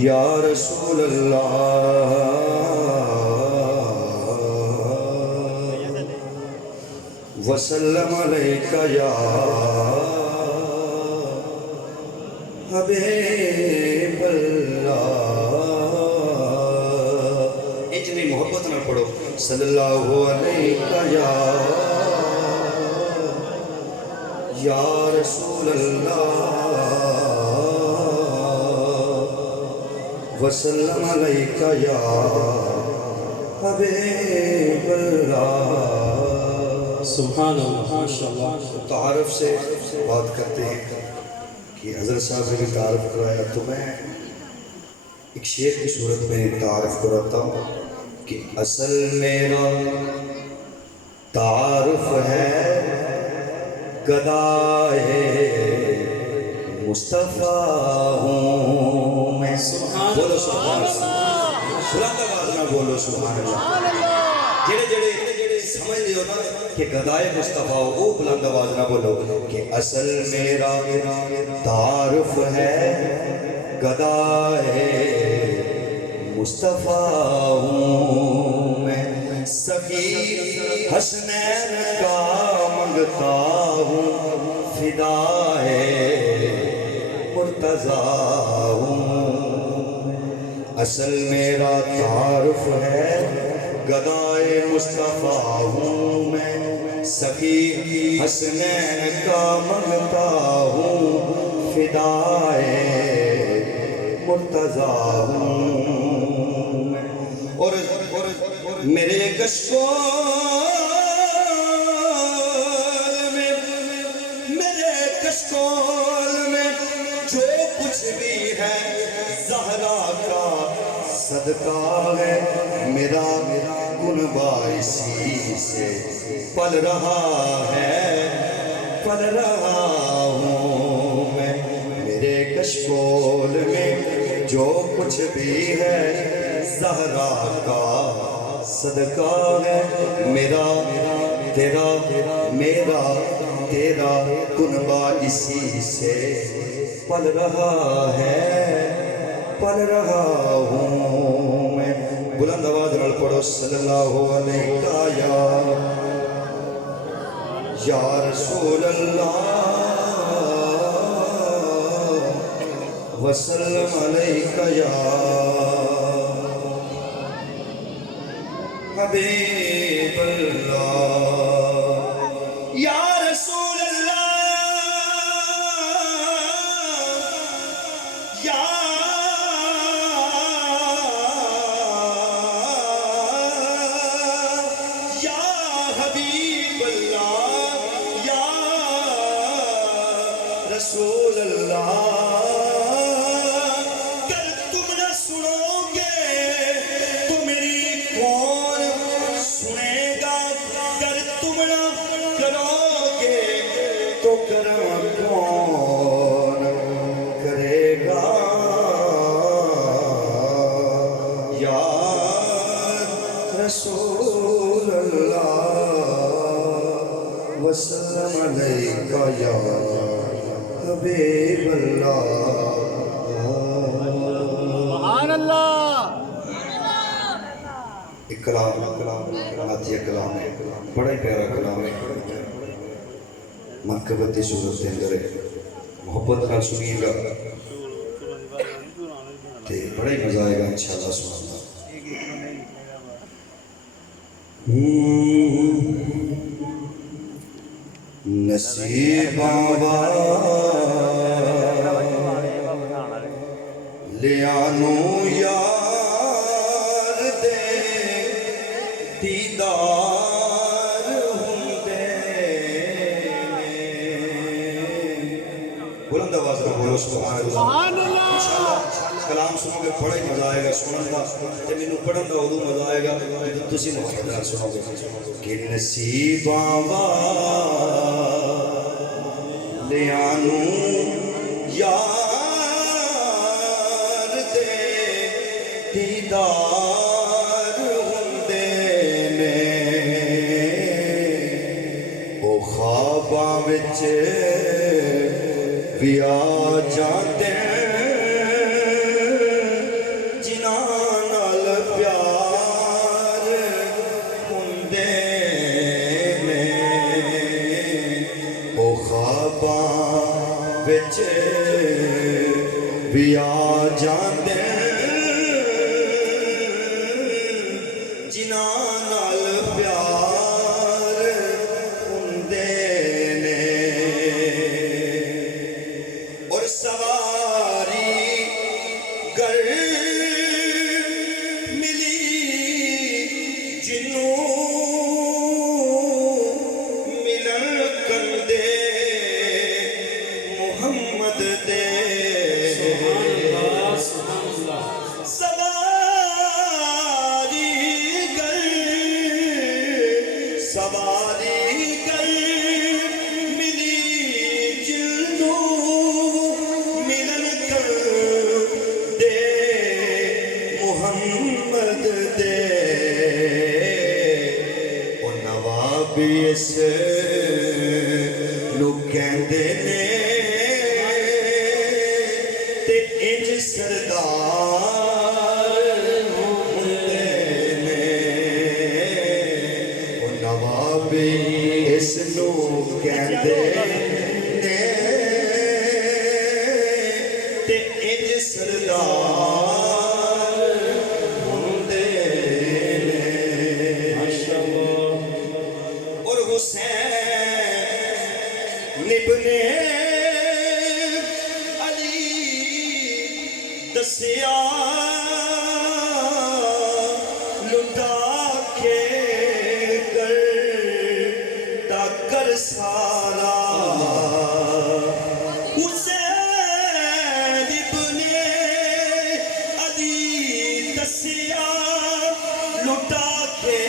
یا رسول اللہ وسلم علیکہ یا حبیب اللہ. اتنی محبت نہ پڑھو صلی اللہ علیہ یا رسول اللہ وسلم علیکہ یا حبیب اللہ. سبحان اللہ ماشاءاللہ. تعارف سے بات کرتے ہیں کہ حضرت صاحب نے بھی تعارف کرایا تو میں ایک شعر کی صورت میں تعارف کراتا ہوں کہ اصل میرا تعارف ہے گدائے مصطفیٰ ہوں میں. بولو سبحان اللہ. بلند آواز نہ بولو سبحان اللہ. جڑے سمجھ لیو نا کہ گدائے مصطفیٰ ہو وہ بلند آواز نہ بولو کہ اصل میرا تعارف ہے گدائے مصطفیٰ ہوں میں. سخی حسنین کا منگتا ہوں فدائے مرتضیٰ ہوں. اصل میرا تعارف ہے گدائے مصطفیٰ ہوں میں. سخی حسنین کا منگتا ہوں فدائے مرتضیٰ ہوں میں. اور میرے کشکول میں جو کچھ بھی ہے زہرا کا صدقہ ہے. میرا گنبہ اسی سے پل رہا ہوں میں. میرے کشکول میں جو کچھ بھی ہے زہرا کا صدقہ ہے. میرا تیرا گنبہ اسی سے پل رہا ہوں میں. بلند آواز نال پڑھو صلی اللہ علیہ یا رسول اللہ وسلم علیکہ یا حبیب اللہ. یا رسول اللہ یا حبیب اللہ یا رسول اللہ. کر تم نہ سنو گے تو میری کون سنے گا. کر تم نہ کرو گے تو کرم کون کرے گا. یا رسول اللہ وسلم علیکہ یا حبیب اللہ. سبحان اللہ. ایک کلام عطیہ کلام ہے, بڑا ہی پیارا کلام ہے. منقبتی صورت کے اندر ہے, محبت کا سنیے گا تو بڑا ہی مزہ آئے گا انشاءاللہ. سبحان اللہ. نصیباں لیانوں یار دے دیدار ہوندے. بلند آواز نہ بولو سبحان اللہ. کلام سنو گے بڑا ہی مزہ آئے گا سنن دا, تے مینوں پڑھن دا ادوں مزہ آئے گا جدوں تسی محبت نال سنو گے کہ نصیباں لیانوں یار دے دیدار ہوندے نے. او خواباں وچ بھی آ جاندے وچ بھی آ جاندے جنہاں نال پیار ہوندے نے اور سواری گر ملی جنوں ملن کندے محمد دے سواری گر ملی جنوں ملن کندے محمد دے او نوابی اس نو کہندے نے تے انج سردار ہوندے نے او نوابی اس نو کہندے نے تے انج سردار ہوندے نے اور حسین ابن علی دسیا لٹا کے کر سارا حسین ابن علی دسیا لٹا کے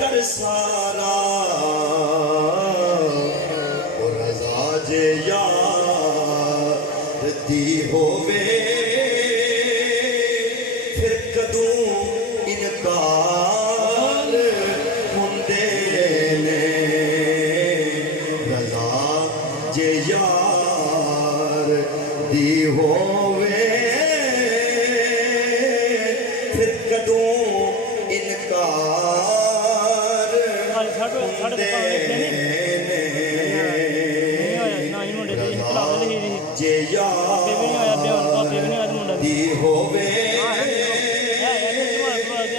کر سارا اور رضا جے یار دی ہووے پھر کدوں انکار ہوندے نے رضا جے یار دی ہووے پھر کدوں انکار ہوندے نے رضا جے یار دی ہووے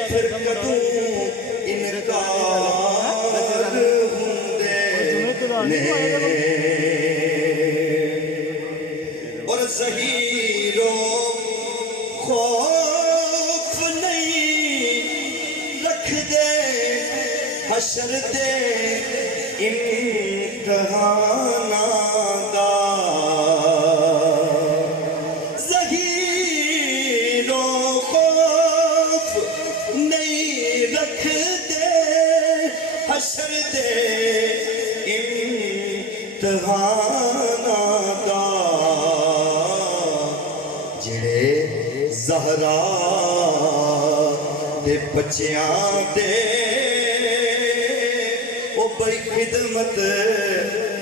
پھر کدوں انکار ہوندے نے اور ظہیرو خوف نہیں رکھ دے حشر دے امتحاناں دا ظہیرو خوف نہیں رکھ دے حشر دے امتحاناں دا جڑے زہرا دے بچیاں دے او بڑی خدمت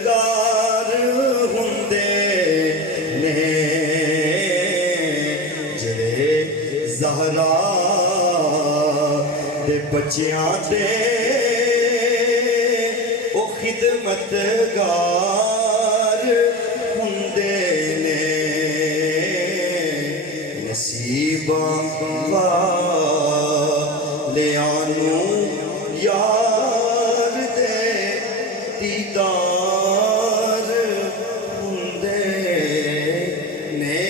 گار ہوندے نے جڑے زہرا دے بچیاں دے او خدمت گار ہوندے نے نصیباں والیاں نوں یار دے دیدار ہوندے نے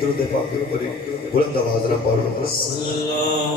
درود پاک پڑھی بلند آواز نہ پڑھو